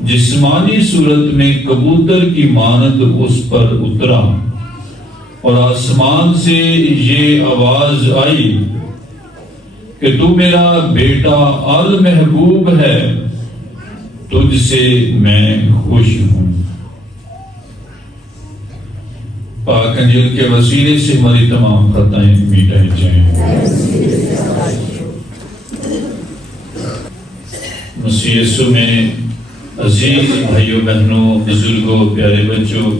جسمانی صورت میں کبوتر کی مانند اس پر اترا اور آسمان سے یہ آواز آئی کہ تو میرا بیٹا المحبوب ہے، تجھ سے میں خوش ہوں۔ پاک انجیل کے وسیلے سے ہماری تمام خطائیں مٹائی جائیں۔ مسیح یسوع میں عزیز بھائیوں بہنوں، بزرگوں، پیارے بچوں،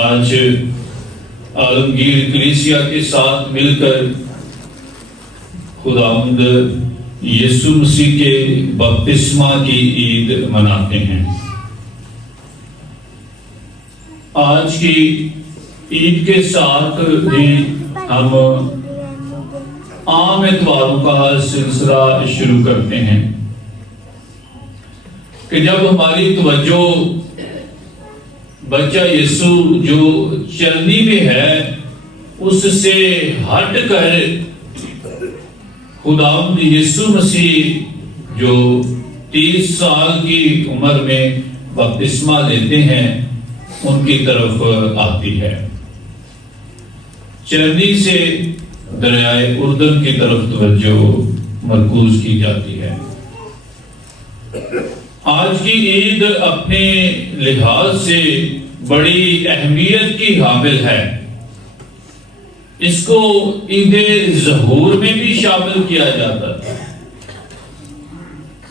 آج عالمگیر کلیسیا کے ساتھ مل کر خداوند یسوع مسیح کے بپتسمہ کی عید مناتے ہیں۔ آج کی عید کے ساتھ بھی ہم عام اتواروں کا سلسلہ شروع کرتے ہیں کہ جب ہماری توجہ بچہ یسوع جو چرنی میں ہے اس سے ہٹ کر خداوند یسوع مسیح جو 30 سال کی عمر میں بپتسمہ لیتے ہیں ان کی طرف آتی ہے۔ چرنی سے دریائے اردن کی طرف توجہ مرکوز کی جاتی ہے۔ آج کی عید اپنے لحاظ سے بڑی اہمیت کی حامل ہے۔ اس کو عید ظہور میں بھی شامل کیا جاتا ہے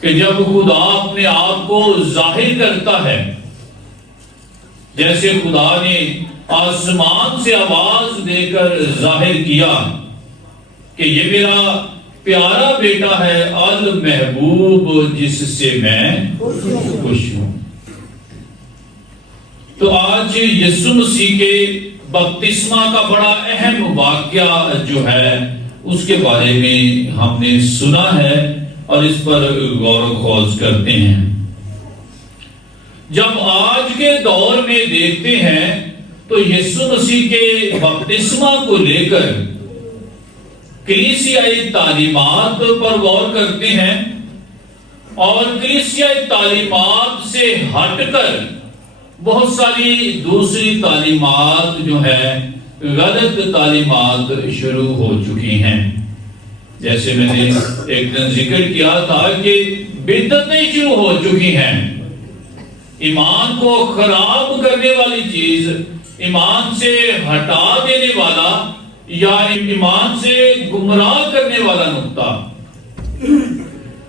کہ جب خدا اپنے آپ کو ظاہر کرتا ہے، جیسے خدا نے آسمان سے آواز دے کر ظاہر کیا کہ یہ میرا پیارا بیٹا ہے المحبوب جس سے میں خوش ہوں۔ تو آج یسوع مسیح کے بپتسمہ کا بڑا اہم واقعہ جو ہے اس کے بارے میں ہم نے سنا ہے اور اس پر غور و خوض کرتے ہیں۔ جب آج کے دور میں دیکھتے ہیں تو یسوع مسیح کے بپتسمہ کو لے کر کلیسیائی تعلیمات پر غور کرتے ہیں اور کلیسیائی تعلیمات سے ہٹ کر بہت ساری دوسری تعلیمات جو ہے غلط تعلیمات شروع ہو چکی ہیں۔ جیسے میں نے ایک دن ذکر کیا تھا کہ بدعتیں شروع ہو چکی ہیں۔ ایمان کو خراب کرنے والی چیز، ایمان سے ہٹا دینے والا یا ایمان سے گمراہ کرنے والا نقطہ۔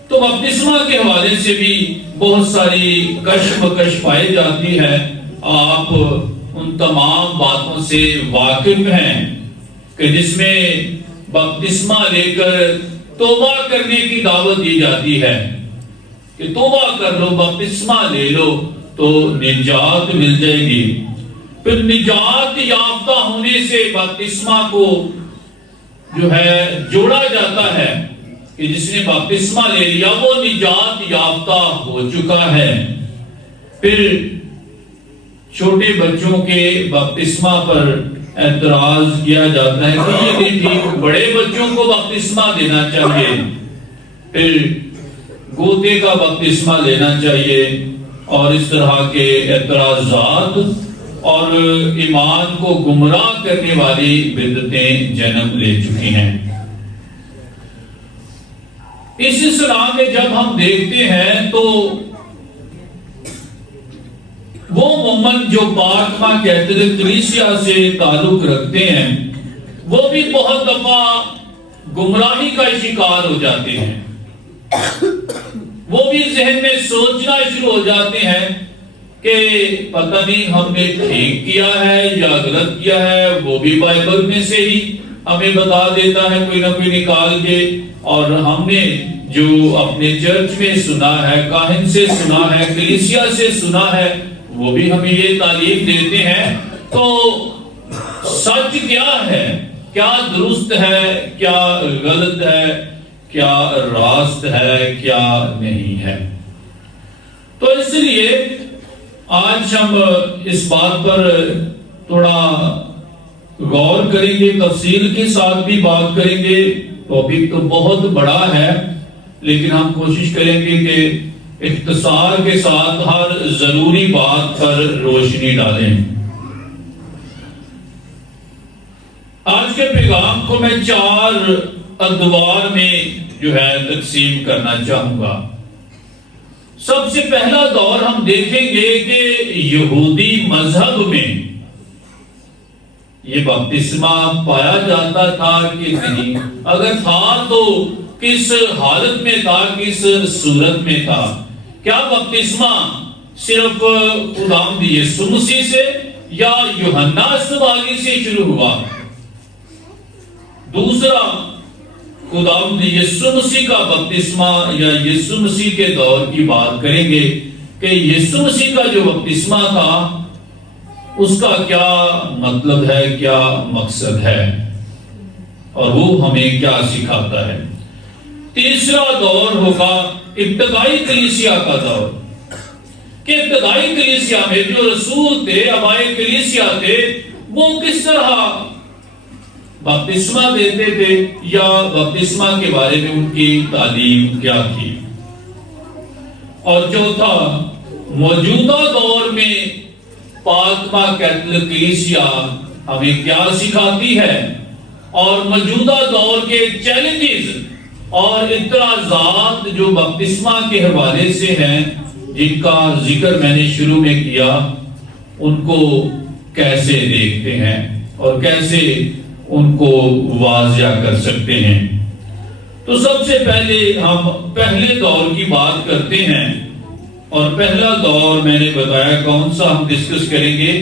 تو بپتسمہ کے حوالے سے بھی بہت ساری کشمکش پائی جاتی ہے۔ آپ ان تمام باتوں سے واقف ہیں کہ جس میں بپتسمہ لے کر توبہ کرنے کی دعوت دی جاتی ہے کہ توبہ کر لو، بپتسمہ لے لو تو نجات مل جائے گی۔ پھر نجات یافتہ ہونے سے بپتسمہ کو جو ہے جوڑا جاتا ہے کہ جس نے بپتسمہ لے لیا وہ نجات یافتہ ہو چکا ہے۔ پھر چھوٹے بچوں کے بپتسمہ پر اعتراض کیا جاتا ہے کہ یہ نہیں ٹھیک، بڑے بچوں کو بپتسمہ دینا چاہیے، پھر گوتے کا بپتسمہ لینا چاہیے، اور اس طرح کے اعتراضات اور ایمان کو گمراہ کرنے والی بدعتیں جنم لے چکی ہیں۔ اس اسلام میں جب ہم دیکھتے ہیں تو وہ مومن جو پاک کہتے ہیں کلیسیا سے تعلق رکھتے ہیں وہ بھی بہت دفعہ گمراہی کا شکار ہو جاتے ہیں۔ وہ بھی ذہن میں سوچنا شروع ہو جاتے ہیں کہ پتہ نہیں ہم نے ٹھیک کیا ہے یا غلط کیا ہے۔ وہ بھی بائبل میں سے ہی ہمیں بتا دیتا ہے کوئی نہ کوئی نکال کے، اور ہم نے جو اپنے چرچ میں سنا ہے، کاہن سے سنا ہے، کلیسیا سے سنا ہے، وہ بھی ہمیں یہ تعلیم دیتے ہیں۔ تو سچ کیا ہے، کیا درست ہے، کیا غلط ہے، کیا راست ہے، کیا نہیں ہے۔ تو اس لیے آج ہم اس بات پر تھوڑا غور کریں گے، تفصیل کے ساتھ بھی بات کریں گے۔ ٹاپک تو بہت بڑا ہے لیکن ہم کوشش کریں گے کہ اختصار کے ساتھ ہر ضروری بات پر روشنی ڈالیں۔ آج کے پیغام کو میں 4 ادوار میں جو ہے تقسیم کرنا چاہوں گا۔ سب سے پہلا دور ہم دیکھیں گے کہ یہودی مذہب میں یہ بپتسمہ پایا جاتا تھا کہ نہیں، اگر تھا تو کس حالت میں تھا، کس صورت میں تھا۔ کیا بپتسمہ صرف خداوند یسوع مسیح سے یا یوحنا اسباغی سے شروع ہوا؟ دوسرا، خداوند یسوع مسیح کا بپتسمہ یا یسوع مسیح کے دور کی بات کریں گے کہ یسوع مسیح کا جو بپتسمہ تھا اس کا کیا مطلب ہے، کیا مقصد ہے، اور وہ ہمیں کیا سکھاتا ہے۔ تیسرا دور ہوگا ابتدائی کلیسیا کا دور، کہ ابتدائی کلیسیا میں جو رسول تھے، آبائی کلیسیا تھے، وہ کس طرح بپتسمہ دیتے تھے یا بپتسمہ کے بارے میں ان کی تعلیم کیا تھی۔ اور چوتھا، موجودہ دور میں پاکمہ کیتھولک کلیسیا ہمیں کیا سکھاتی ہے، اور موجودہ دور کے چیلنجز اور اعتراضات جو بپتسمہ کے حوالے سے ہیں، جن کا ذکر میں نے شروع میں کیا، ان کو کیسے دیکھتے ہیں اور کیسے ان کو واضح کر سکتے ہیں۔ تو سب سے پہلے ہم پہلے دور کی بات کرتے ہیں، اور پہلا دور میں نے بتایا کون سا ہم ڈسکس کریں گے،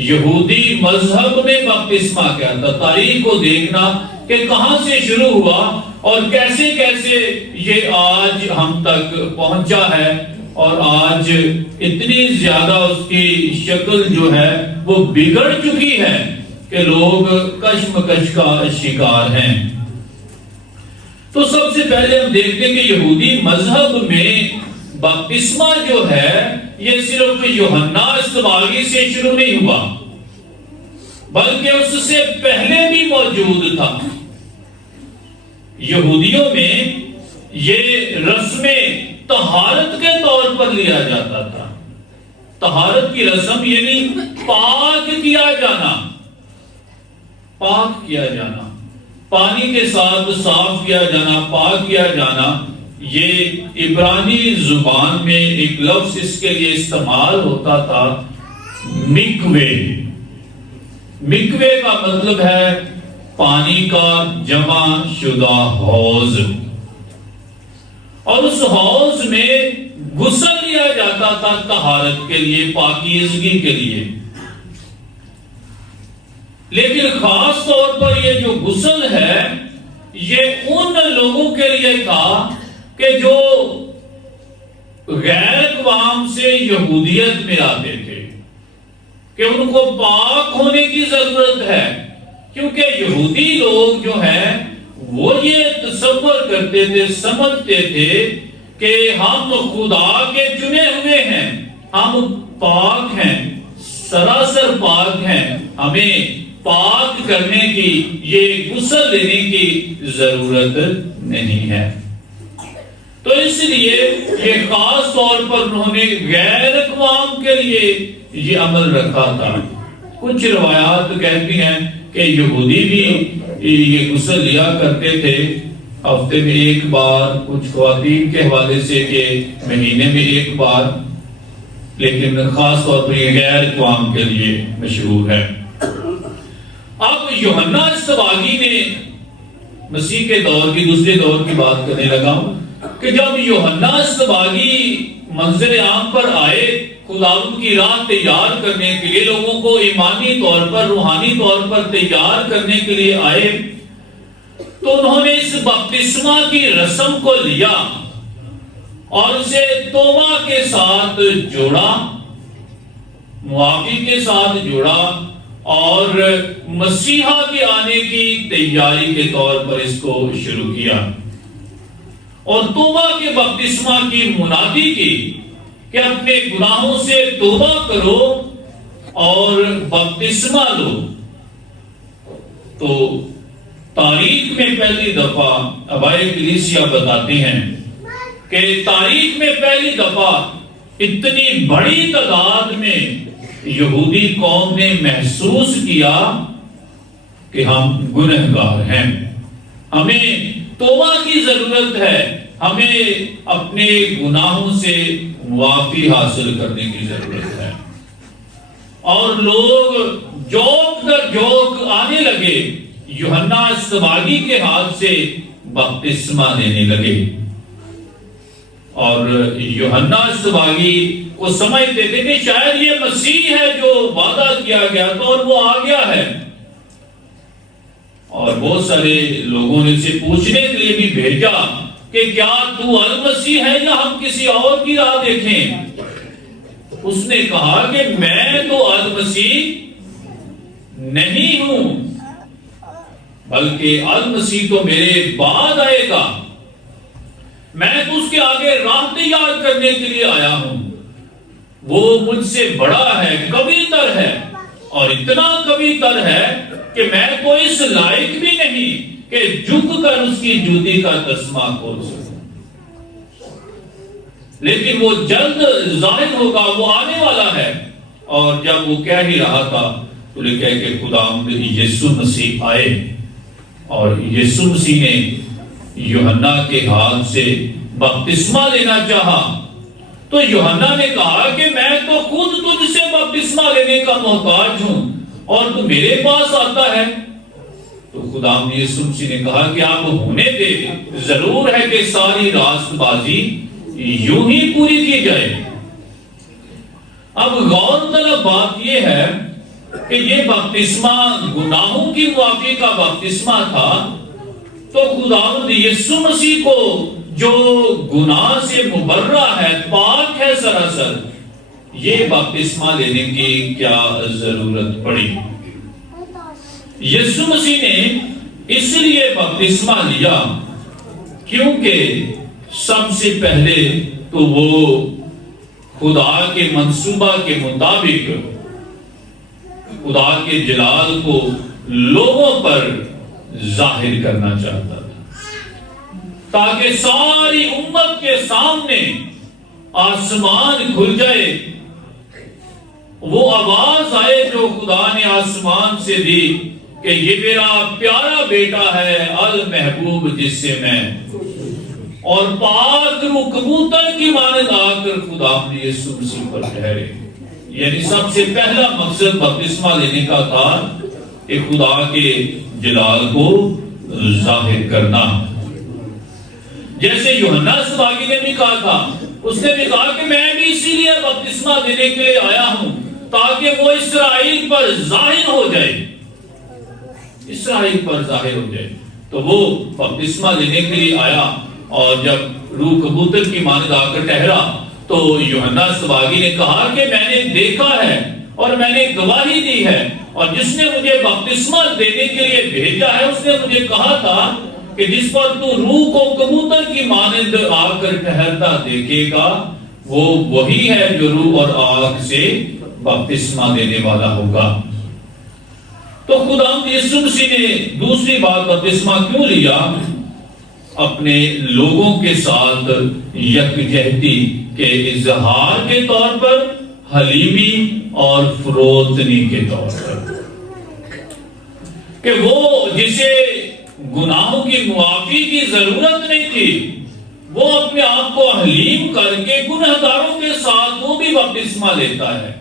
یہودی مذہب میں بپتسمہ کیا تھا۔ تاریخ کو دیکھنا کہ کہاں سے شروع ہوا اور کیسے کیسے یہ آج ہم تک پہنچا ہے، اور آج اتنی زیادہ اس کی شکل جو ہے وہ بگڑ چکی ہے کہ لوگ کشمکش کا شکار ہیں۔ تو سب سے پہلے ہم دیکھتے ہیں کہ یہودی مذہب میں بپتسمہ جو ہے یہ صرف یوحنا اسباغی سے شروع نہیں ہوا، بلکہ اس سے پہلے بھی موجود تھا۔ یہودیوں میں یہ رسم طہارت کے طور پر لیا جاتا تھا۔ طہارت کی رسم یعنی پاک کیا جانا، پاک کیا جانا، پانی کے ساتھ صاف کیا جانا، پاک کیا جانا۔ یہ عبرانی زبان میں ایک لفظ اس کے لیے استعمال ہوتا تھا، مکوے۔ مکوے کا مطلب ہے پانی کا جمع شدہ حوض، اور اس حوض میں غسل لیا جاتا تھا طہارت کے لیے، پاکیزگی کے لیے۔ لیکن خاص طور پر یہ جو غسل ہے یہ ان لوگوں کے لیے تھا کہ جو غیر اقوام سے یہودیت میں آتے تھے، کہ ان کو پاک ہونے کی ضرورت ہے، کیونکہ یہودی لوگ جو ہیں وہ یہ تصور کرتے تھے، سمجھتے تھے کہ ہم خدا کے چنے ہوئے ہیں، ہم پاک ہیں، سراسر پاک ہیں، ہمیں پاک کرنے کی، یہ غسل لینے کی ضرورت نہیں ہے۔ تو اس لیے یہ خاص طور پر انہوں نے غیر اقوام کے لیے یہ عمل رکھا تھا۔ کچھ روایات کہتی ہیں کہ یہودی بھی یہ غسل لیا کرتے تھے ہفتے میں ایک بار، کچھ خواتین کے حوالے سے کہ مہینے میں ایک بار، لیکن خاص طور پر یہ غیر اقوام کے لیے مشہور ہے۔ اب یوحنا اسباغی نے مسیح کے دور کی، دوسرے دور کی بات کرنے لگا ہوں کہ جب یوحنا اسباغی منظر عام پر آئے خداوند کی راہ تیار کرنے کے لیے، لوگوں کو ایمانی طور پر، روحانی طور پر تیار کرنے کے لیے آئے، تو انہوں نے اس بپتسمہ کی رسم کو لیا اور اسے توبہ کے ساتھ جوڑا، معافی کے ساتھ جوڑا، اور مسیحا کے آنے کی تیاری کے طور پر اس کو شروع کیا، اور توبہ کے بپتسمہ کی منادی کی کہ اپنے گناہوں سے توبہ کرو اور بپتسمہ لو۔ تو تاریخ میں پہلی دفعہ آبائی کلیسیا بتاتے ہیں کہ تاریخ میں پہلی دفعہ اتنی بڑی تعداد میں یہودی قوم نے محسوس کیا کہ ہم گنہگار ہیں، ہمیں توبہ کی ضرورت ہے، ہمیں اپنے گناہوں سے معافی حاصل کرنے کی ضرورت ہے۔ اور لوگ جوک در جوک آنے لگے، یوحنا استباغی کے ہاتھ سے بپتسمہ لینے لگے، اور یوحنا استباغی کو سمجھتے تھے کہ شاید یہ مسیح ہے جو وعدہ کیا گیا تھا اور وہ آ گیا ہے۔ اور بہت سارے لوگوں نے اسے پوچھنے کے لیے بھی بھیجا کہ کیا تو المسیح ہے یا ہم کسی اور کی راہ دیکھیں؟ اس نے کہا کہ میں تو المسیح نہیں ہوں، بلکہ المسیح تو میرے بعد آئے گا، میں تو اس کے آگے راہ تیار کرنے کے لیے آیا ہوں، وہ مجھ سے بڑا ہے، قوی تر ہے، اور اتنا قوی تر ہے کہ میں تو اس لائق بھی نہیں کہ جھک کر اس کی جوتی کا تسمہ کھول سکوں، لیکن وہ جلد ظاہر ہوگا، وہ آنے والا ہے۔ اور جب وہ کہہ ہی رہا تھا تو لکھا ہے کہ خداوند یسوع مسیح آئے، اور یسوع مسیح نے یوحنا کے ہاتھ سے بپتسمہ لینا چاہا، تو یوحنا نے کہا کہ میں تو خود تجھ سے بپتسمہ لینے کا محتاج ہوں اور تو میرے پاس آتا ہے۔ تو خداوند یسوع مسیح نے کہا کہ آپ ہونے دے، ضرور ہے کہ ساری راست بازی یوں ہی پوری کی جائے۔ اب غور طلب بات یہ ہے کہ یہ بپتسمہ گناہوں کی معافی کا بپتسمہ تھا، تو خداوند یسوع مسیح کو جو گناہ سے مبرہ ہے، پاک ہے سراسر، یہ بپتسمہ لینے کی کیا ضرورت پڑی؟ یسوع مسیح نے اس لیے بپتسمہ لیا کیونکہ سب سے پہلے تو وہ خدا کے منصوبہ کے مطابق خدا کے جلال کو لوگوں پر ظاہر کرنا چاہتا تھا، تاکہ ساری امت کے سامنے آسمان کھل جائے، وہ آواز آئے جو خدا نے آسمان سے دی کہ یہ میرا پیارا بیٹا ہے المحبوب جس سے میں، اور پاک روح کبوتر کی مانند آ کر خدا نے یسوع مسیح پر ٹھہرے۔ یعنی سب سے پہلا مقصد بپتسمہ لینے کا تھا کہ خدا کے جلال کو ظاہر کرنا۔ جیسے یوحنا استباغی نے بھی کہا تھا، اس نے بھی کہا کہ میں بھی اسی لیے بپتسمہ دینے کے لیے آیا ہوں تاکہ وہ اسرائیل پر ظاہر ہو جائے، اسرائیل پر ظاہر ہو جائے۔ تو وہ بپتسمہ لینے کے لیے آیا، اور جب روح کبوتر کی مانند آ کر ٹھہرا تو یوحنا استباغی نے کہا کہ میں نے دیکھا ہے اور میں نے گواہی دی ہے، اور جس نے مجھے بپتسمہ دینے کے لیے بھیجا ہے اس نے مجھے کہا تھا کہ جس پر تو روح کو کبوتر کی مانند آ کر ٹھہرتا دیکھے گا وہ وہی ہے جو روح اور آگ سے بپتسمہ دینے والا ہوگا۔ تو خداوند یسوع مسیح نے دوسری بات بپتسمہ کیوں لیا؟ اپنے لوگوں کے ساتھ یکجہتی کے اظہار کے طور پر، حلیمی اور فروتنی کے طور پر، کہ وہ جسے گناہوں کی معافی کی ضرورت نہیں تھی، وہ اپنے آپ کو حلیم کر کے گنہگاروں کے ساتھ وہ بھی بپتسمہ لیتا ہے۔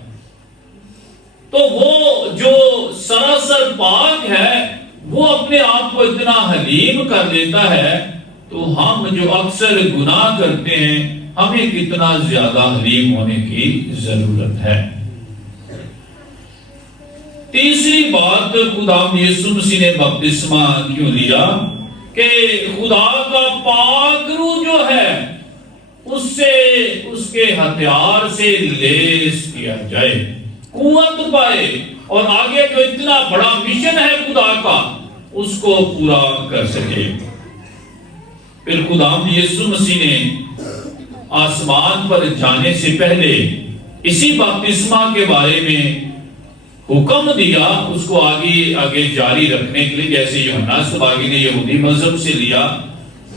تو وہ جو سراسر پاک ہے وہ اپنے آپ کو اتنا حلیم کر لیتا ہے، تو ہم جو اکثر گناہ کرتے ہیں ہمیں کتنا زیادہ حلیم ہونے کی ضرورت ہے۔ تیسری بات خداوند یسوع مسیح نے بپتسمہ کیوں لیا؟ کہ خدا کا پاک روح جو ہے اس سے، اس کے ہتھیار سے لیس کیا جائے، قوت پائے، اور آگے جو اتنا بڑا مشن ہے خدا کا اس کو پورا کر سکے۔ پھر خداوند یسوع مسیح نے آسمان پر جانے سے پہلے اسی بپتسمہ کے بارے میں حکم دیا، اس کو آگے جاری رکھنے کے لیے، جیسے یوحنا استباغی نے یہودی مذہب سے لیا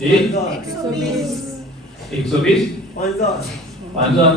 120 5,000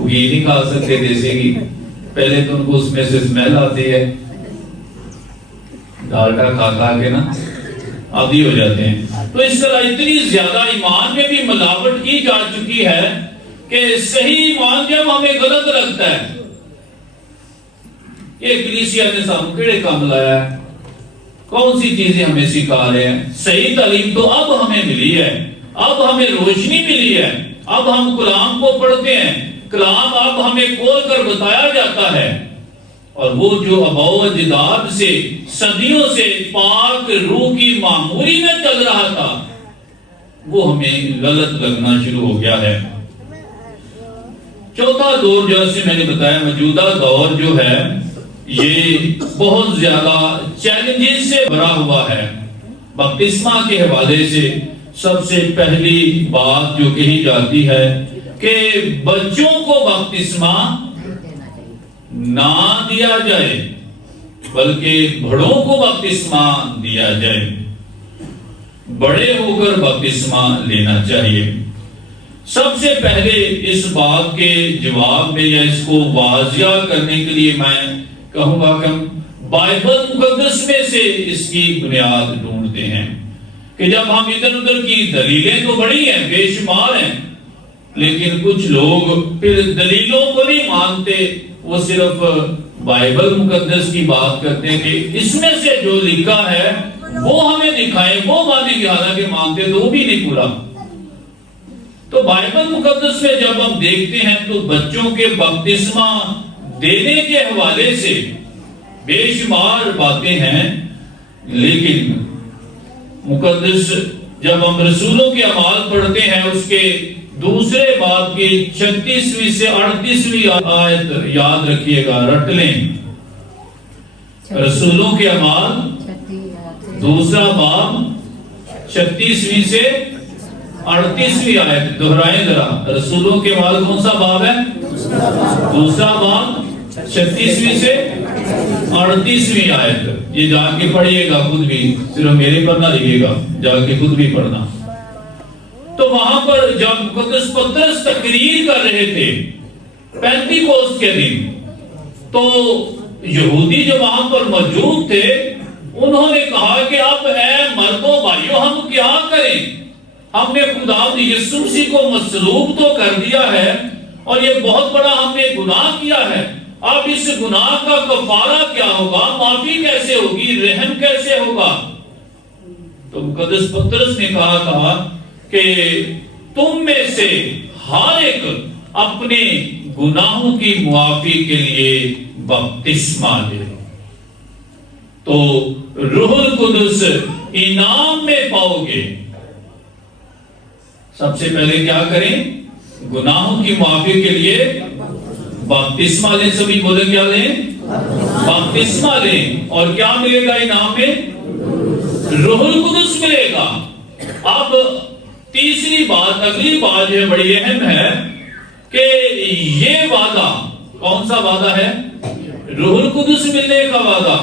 وہ گھی نہیں کھا سکتے دیسی گھی، پہلے تو ان کو اس میں سے اسمیل آتی ہے، ڈالڈا کھا کھا کے نا عادی ہو جاتے ہیں۔ تو اس طرح اتنی زیادہ ایمان میں بھی ملاوٹ کی جا چکی ہے کہ صحیح ایمان جب ہمیں غلط لگتا ہے، یہ کلیسیا نے سامنے کیڑے کام لایا ہے، کون سی چیزیں ہمیں سکھا رہے ہیں؟ صحیح تعلیم تو اب ہمیں ملی ہے، اب ہمیں روشنی ملی ہے، اب ہم کلام کو پڑھتے ہیں، کلام اب ہمیں کھول کر بتایا جاتا ہے، اور وہ جو آباء و اجداد سے صدیوں سے پاک روح کی معموری میں چل رہا تھا، وہ ہمیں غلط لگنا شروع ہو گیا ہے۔ چوتھا دور جیسے میں نے بتایا، موجودہ دور جو ہے یہ بہت زیادہ چیلنجز سے بھرا ہوا ہے۔ بپتسمہ کے حوالے سے سب سے پہلی بات جو کہی جاتی ہے کہ بچوں کو بپتسمہ نہ دیا جائے بلکہ بڑوں کو بپتسمہ دیا جائے، بڑے ہو کر بپتسمہ لینا چاہیے۔ سب سے پہلے اس بات کے جواب میں یا اس کو واضح کرنے کے لیے میں کہوں گا کہ ہم بائبل مقدس میں سے اس کی بنیاد ڈھونڈتے ہیں کہ جب ہم ادھر ادھر کی دلیلیں تو بڑی ہیں، بے شمار ہیں، لیکن کچھ لوگ پھر دلیلوں کو نہیں مانتے، وہ صرف بائبل مقدس کی بات کرتے ہیں کہ اس میں سے جو لکھا ہے وہ ہمیں دکھائیں، وہ مانیں گے، حالانکہ مانتے تو وہ بھی نہیں پورا۔ تو بائبل مقدس میں جب ہم دیکھتے ہیں تو بچوں کے بپتسمہ دینے کے حوالے سے بے شمار باتیں ہیں، لیکن مقدس جب ہم رسولوں کے اعمال پڑھتے ہیں اس کے دوسرے باب کی 36ویں سے 38ویں آیت یاد رکھیے گا، رٹ لیں۔ رسولوں کے اعمال دوسرا باب 36ویں سے 38ویں آیت دہرائیں ذرا، رسولوں کے اعمال کون سا باب ہے؟ دوسرا باب 36ویں سے 38ویں آیت، یہ جا کے پڑھیے گا خود بھی، صرف میرے پر نہ لکھیے گا، جا کے خود بھی پڑھنا۔ تو وہاں پر جب مقدس پطرس تقریر کر رہے تھے پینتیکوست کے دن، تو یہودی جو وہاں پر موجود تھے انہوں نے کہا کہ اب اے مردوں بھائیوں ہم کیا کریں، ہم نے خدا یسوع مسیح کو مصلوب تو کر دیا ہے اور یہ بہت بڑا ہم نے گناہ کیا ہے، اب اس گناہ کا کفارہ کیا ہوگا، معافی کیسے ہوگی، رحم کیسے ہوگا؟ تو مقدس پطرس نے کہا تھا کہ تم میں سے ہر ایک اپنے گناہوں کی معافی کے لیے بپتسمہ لے، تو روح القدس انعام میں پاؤ گے۔ سب سے پہلے کیا کریں؟ گناہوں کی معافی کے لیے بپتسمہ لیں، سبھی بولے کیا لیں؟ بپتسمہ لیں، اور کیا ملے گا انعام میں؟ روح القدس ملے گا۔ اب تیسری بات، اگلی بات جو بڑی اہم ہے کہ یہ وعدہ کون سا وعدہ ہے؟ روح القدس ملنے کا وعدہ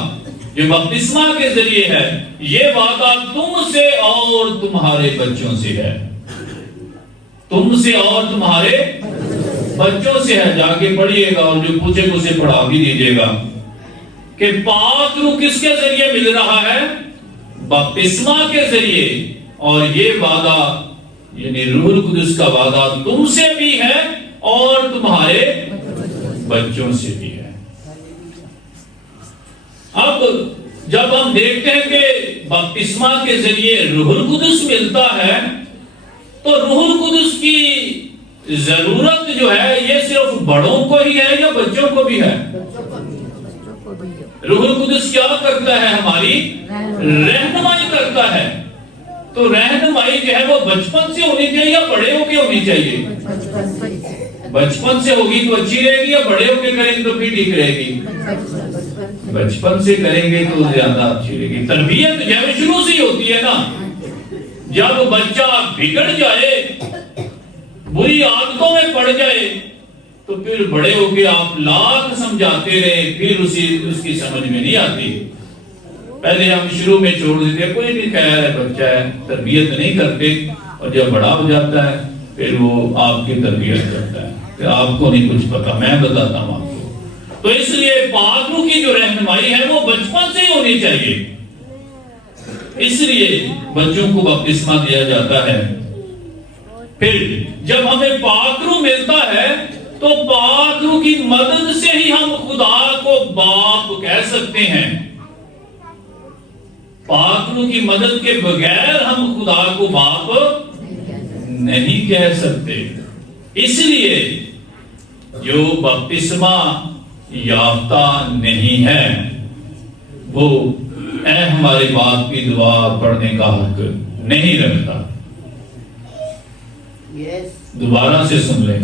جو بپتسمہ کے ذریعے ہے، یہ وعدہ تم سے اور تمہارے بچوں سے ہے، تم سے اور تمہارے بچوں سے ہے۔ جا کے پڑھیے گا اور جو پوچھے اسے پڑھا بھی دیجیے گا کہ پاک روح کس کے ذریعے مل رہا ہے؟ بپتسمہ کے ذریعے، اور یہ وعدہ یعنی روح القدس کا وعدہ تم سے بھی ہے اور تمہارے بچوں سے بھی ہے۔ اب جب ہم دیکھتے ہیں کہ بپتسمہ کے ذریعے روح القدس ملتا ہے تو روح القدس کی ضرورت جو ہے یہ صرف بڑوں کو ہی ہے یا بچوں کو بھی ہے؟ روح القدس کیا کرتا ہے؟ ہماری رہنمائی کرتا ہے۔ تو رہنمائی جو ہے وہ بچپن سے ہونی چاہیے یا بڑے ہو کے ہونی چاہیے؟ بچپن سے ہوگی تو اچھی رہے گی یا بڑے ہو کے کریں گے تو بھی ٹھیک رہے گی؟ بچپن سے کریں گے تو زیادہ اچھی رہے گی۔ تربیت جو ہے شروع سے ہی ہوتی ہے نا، جب بچہ بگڑ جائے، بری عادتوں میں پڑ جائے، تو پھر بڑے ہو کے آپ لاکھ سمجھاتے رہے، پھر اس کی سمجھ میں نہیں آتی۔ پہلے ہم شروع میں چھوڑ دیتے ہیں، کوئی نہیں خیر ہے، بچہ ہے، تربیت نہیں کرتے، اور جب بڑا ہو جاتا ہے پھر وہ آپ کی تربیت کرتا ہے۔ کہ آپ کو نہیں کچھ پتا، میں بتاتا ہوں آپ کو۔ تو اس لیے پاک روح کی جو رہنمائی ہے وہ بچپن سے ہی ہونی چاہیے۔ اس لیے بچوں کو بپتسمہ دیا جاتا ہے۔ پھر جب ہمیں پاک روح ملتا ہے تو پاک روح کی مدد سے ہی ہم خدا کو باپ کہہ سکتے ہیں۔ پاک روح کی مدد کے بغیر ہم خدا کو باپ نہیں کہہ سکتے۔ اس لیے جو بپتسمہ یافتہ نہیں ہے وہ اے ہمارے باپ کی دعا پڑھنے کا حق نہیں رکھتا۔ دوبارہ سے سن لیں،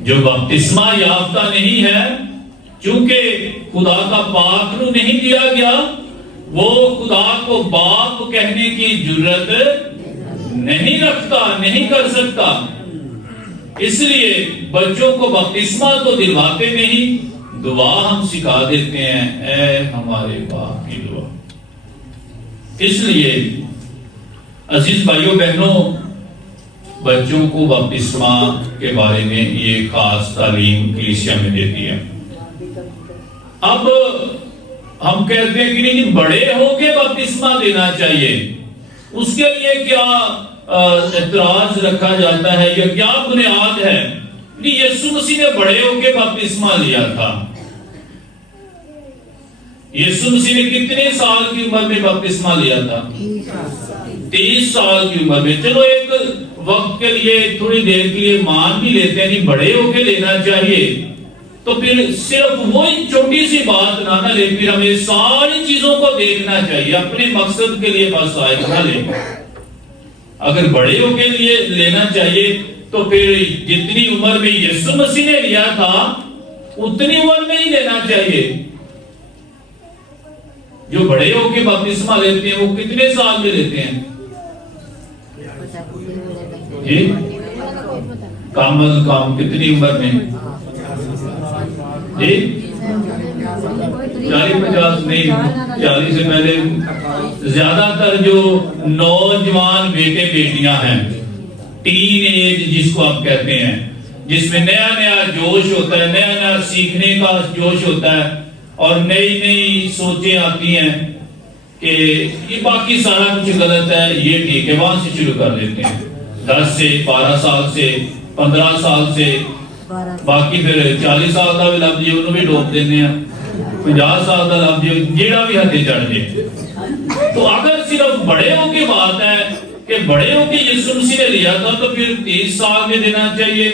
جو بپتسمہ یافتہ نہیں ہے، چونکہ خدا کا پاک روح نہیں دیا گیا، وہ خدا کو باپ کہنے کی جرت نہیں رکھتا، نہیں کر سکتا۔ اس لیے بچوں کو بپتسمہ تو دلواتے نہیں، دعا ہم سکھا دیتے ہیں، اے ہمارے باپ کی دعا۔ اس لیے عزیز بھائیوں بہنوں، بچوں کو بپتسمہ کے بارے میں یہ خاص تعلیم کلیسیا میں دیتی ہے۔ اب ہم کہتے ہیں کہ نہیں بڑے ہو کے بپتسمہ دینا چاہیے، اس کے لیے کیا اعتراض رکھا جاتا ہے یا کیا بنیاد ہے؟ یسوع مسیح نے بڑے ہو کے بپتسمہ لیا تھا۔ یسوع مسیح نے کتنے سال کی عمر میں بپتسمہ لیا تھا؟ 30 سال کی عمر میں۔ چلو ایک وقت کے لیے تھوڑی دیر کے لیے مان بھی لیتے ہیں کہ بڑے ہو کے لینا چاہیے، تو پھر صرف وہی چھوٹی سی بات نہ لے، پھر ہمیں ساری چیزوں کو دیکھنا چاہیے، اپنے مقصد کے لیے بس آیت نہ لے۔ اگر بڑے ہو کے لیے لینا چاہیے تو پھر جتنی عمر میں یسوع مسیح نے لیا تھا اتنی عمر میں ہی لینا چاہیے۔ جو بڑے ہو کے بپتسمہ لیتے ہیں وہ کتنے سال میں لیتے ہیں؟ جی کم از کم کتنی عمر میں؟ جی 40-50 نہیں، 40 سے پہلے۔ زیادہ تر جو نوجوان بیٹے بیٹیاں ہیں، ٹین ایج جس کو آپ کہتے ہیں، جس میں نیا نیا جوش ہوتا ہے، نیا نیا سیکھنے کا جوش ہوتا ہے اور نئی نئی سوچیں آتی ہیں کہ یہ باقی سارا کچھ غلط ہے، یہ ٹھیک ہے، وہاں سے شروع کر دیتے ہیں 10 سے 12 سال سے 15 سال سے، باقی پھر 40 سال کا بھی لب جی انہوں بھی ڈوب دینے ہیں، 50 سال کا لب جی جیڑا بھی ہتھے چڑھ جائے۔ تو اگر صرف بڑے ہو کی بات ہے کہ بڑے ہو کے یسوع مسیح نے لیا تھا تو پھر 30 سال میں دینا چاہیے،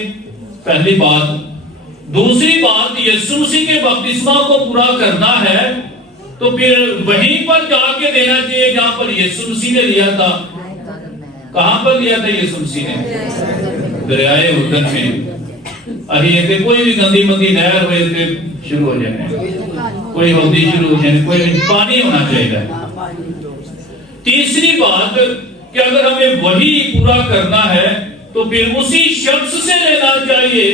پہلی بات۔ دوسری بات، یسوع مسیح کے بپتسمہ کو پورا کرنا ہے تو پھر وہیں پر جا کے دینا چاہیے جہاں پر یسوع مسیح نے لیا تھا۔ کہاں پر لیا تھا یسوع مسیح نے؟ دریائے اردن میں۔ ابھی یہ کوئی بھی گندی مندی نہر ہوئے تھے شروع ہو جانے، کوئی ہودی شروع ہو جانے، کوئی پانی ہونا چاہیے۔ تیسری بات کہ اگر ہمیں وہی پورا کرنا ہے تو پھر اسی شخص سے لینا چاہیے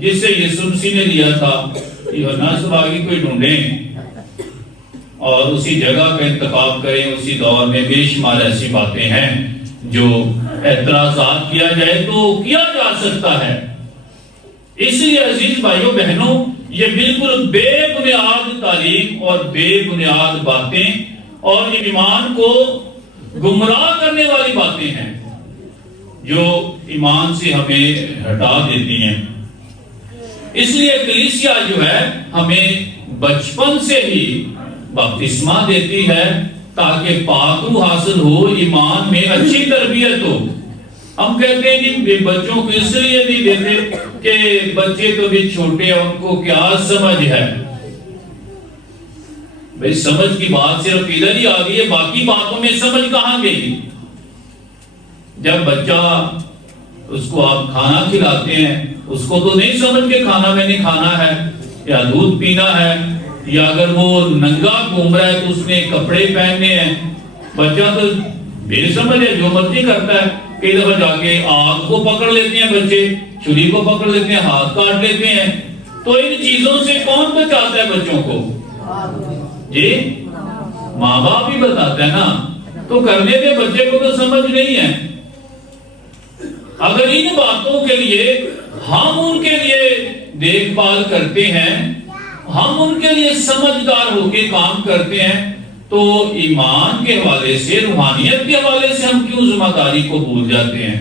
جس سے یسوع مسیح نے لیا تھا۔ یوحنا سباگی کوئی ڈھونڈیں اور اسی جگہ کا انتخاب کریں۔ اسی دور میں بے شمار ایسی باتیں ہیں جو اعتراضات کیا جائے تو کیا جا سکتا ہے۔ اس لیے عزیز بھائیوں بہنوں، یہ بالکل بے بنیاد تعلیم اور بے بنیاد باتیں اور ایمان کو گمراہ کرنے والی باتیں ہیں جو ایمان سے ہمیں ہٹا دیتی ہیں۔ اس لیے کلیسیا جو ہے ہمیں بچپن سے ہی بپتسمہ دیتی ہے تاکہ پاک روح حاصل ہو، ایمان میں اچھی تربیت ہو۔ ہم کہتے ہیں کہ بچوں کو اس لیے نہیں دیتے کہ بچے تو بھی چھوٹے ہیں، ان کو کیا سمجھ ہے؟ بھئی سمجھ کی بات صرف ادھر ہی آ گئی ہے، باقی باتوں میں سمجھ کہاں گئی؟ جب بچہ اس کو آپ کھانا کھلاتے ہیں، اس کو تو نہیں سمجھ کے کھانا میں نے کھانا ہے یا دودھ پینا ہے، یا اگر وہ ننگا گھوم رہا ہے تو اس نے کپڑے پہننے ہیں۔ بچہ تو بے سمجھ ہے، جو مرضی کرتا ہے۔ کئی دفعہ جا کے آگ کو پکڑ لیتے ہیں بچے، چھری کو پکڑ لیتے ہیں، ہاتھ کاٹ لیتے ہیں۔ تو ان چیزوں سے کون بچاتا ہے بچوں کو؟ جی ماں باپ ہی بتاتا ہے نا۔ تو کرنے دے، بچے کو تو سمجھ نہیں ہے۔ اگر ان باتوں کے لیے ہم ان کے لیے دیکھ بھال کرتے ہیں, ہم ان کے لیے سمجھدار ہو کے کام کرتے ہیں, تو ایمان کے حوالے سے, روحانیت کے حوالے سے ہم کیوں ذمہ داری کو بھول جاتے ہیں؟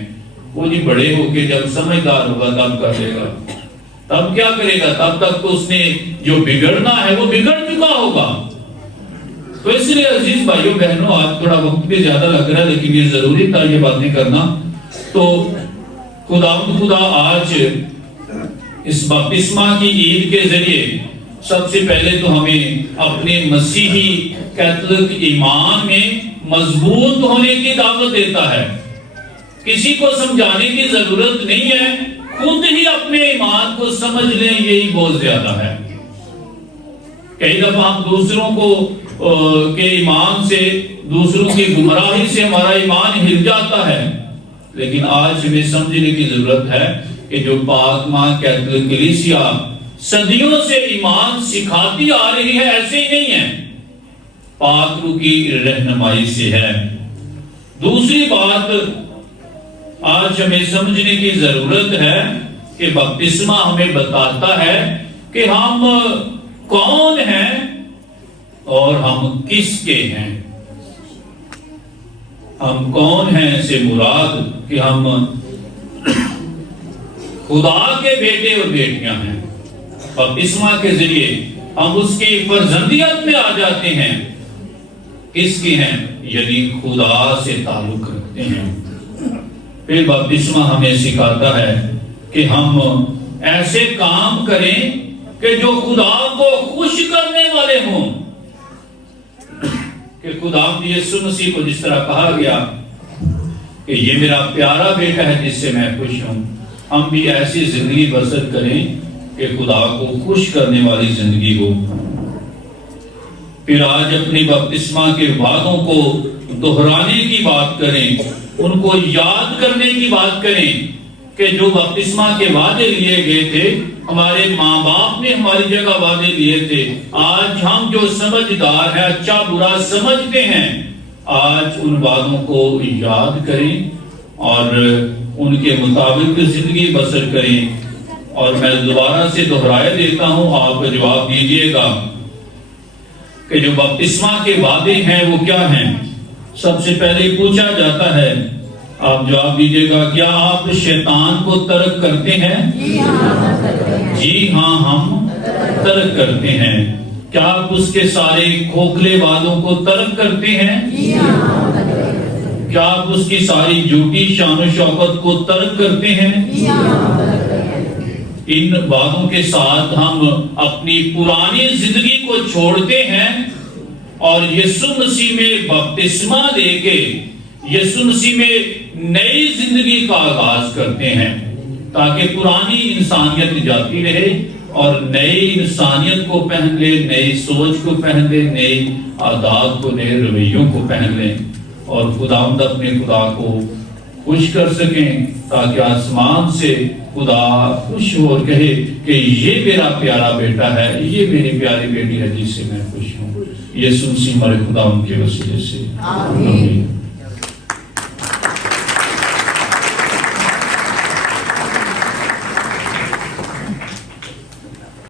وہ جی بڑے ہو کے جب سمجھدار ہوگا تب کر لے گا, تب کیا کرے گا؟ تب تک تو اس نے جو بگڑنا ہے وہ بگڑ چکا ہوگا. تو اس لیے عزیز بھائیوں بہنوں, آج تھوڑا وقت بھی زیادہ لگ رہا ہے لیکن یہ ضروری تھا یہ باتیں کرنا. تو خدا آج اس بپتسمہ کی عید کے ذریعے سب سے پہلے تو ہمیں اپنے مسیحی کیتھولک ایمان میں مضبوط ہونے کی دعوت دیتا ہے. کسی کو سمجھانے کی ضرورت نہیں ہے, خود ہی اپنے ایمان کو سمجھ لیں, یہی بہت زیادہ ہے. کئی دفعہ ہم دوسروں کو کے ایمان سے, دوسروں کی گمراہی سے ہمارا ایمان ہل جاتا ہے, لیکن آج ہمیں سمجھنے کی ضرورت ہے کہ جو پاک ماں کیتھولک کلیسیا صدیوں سے ایمان سکھاتی آ رہی ہے, ایسے ہی نہیں ہے, پاک روح کی رہنمائی سے ہے. دوسری بات آج ہمیں سمجھنے کی ضرورت ہے کہ بپتسمہ ہمیں بتاتا ہے کہ ہم کون ہیں اور ہم کس کے ہیں. ہم کون ہیں سے مراد کہ ہم خدا کے بیٹے اور بیٹیاں ہیں. بپتسمہ کے ذریعے ہم اس کی فرزندیت میں آ جاتے ہیں. کس کے ہیں؟ یعنی خدا سے تعلق رکھتے ہیں. پھر بپتسمہ ہمیں سکھاتا ہے کہ ہم ایسے کام کریں کہ جو خدا کو خوش کرنے والے ہوں. کہ خدا یسوع مسیح کو جس طرح کہا گیا کہ یہ میرا پیارا بیٹا ہے جس سے میں خوش ہوں, ہم بھی ایسی زندگی بسر کریں کہ خدا کو خوش کرنے والی زندگی ہو. پھر آج اپنی بپتسمہ کے وعدوں کو دہرانے کی بات کریں, ان کو یاد کرنے کی بات کریں کہ جو بپتسمہ کے وعدے لیے گئے تھے, ہمارے ماں باپ نے ہماری جگہ وعدے لیے تھے, آج ہم جو سمجھدار ہیں, اچھا برا سمجھتے ہیں, آج ان وعدوں کو یاد کریں اور ان کے مطابق زندگی بسر کریں. اور میں دوبارہ سے دہرائے دیتا ہوں, آپ جواب دیجئے گا کہ جو بپتسمہ کے وعدے ہیں وہ کیا ہیں. سب سے پہلے پوچھا جاتا ہے, آپ جواب دیجئے گا, کیا آپ شیطان کو ترک کرتے ہیں؟ جی ہاں, ہم ترک کرتے ہیں. کیا آپ اس کے سارے کھوکھلے وعدوں کو ترک کرتے ہیں؟ کیا آپ اس کی ساری جھوٹی شان و شوکت کو ترک کرتے ہیں؟ ان وعدوں کے ساتھ ہم اپنی پرانی زندگی کو چھوڑتے ہیں اور یسوع مسیح میں بپتسمہ لے کے یسوع مسیح میں نئی زندگی کا آغاز کرتے ہیں, تاکہ پرانی انسانیت جاتی رہے اور نئی انسانیت کو پہن لے, نئی سوچ کو پہن لے, نئی عادات کو, نئے رویوں کو پہن لیں اور خداوند اپنے خدا کو خوش کر سکیں, تاکہ آسمان سے خدا خوش ہو اور کہے کہ یہ میرا پیارا بیٹا ہے, یہ میری پیاری بیٹی ہے جس سے میں خوش ہوں. یسوع مسیح ہمارے خدا ان کے وسیلے سے آمین.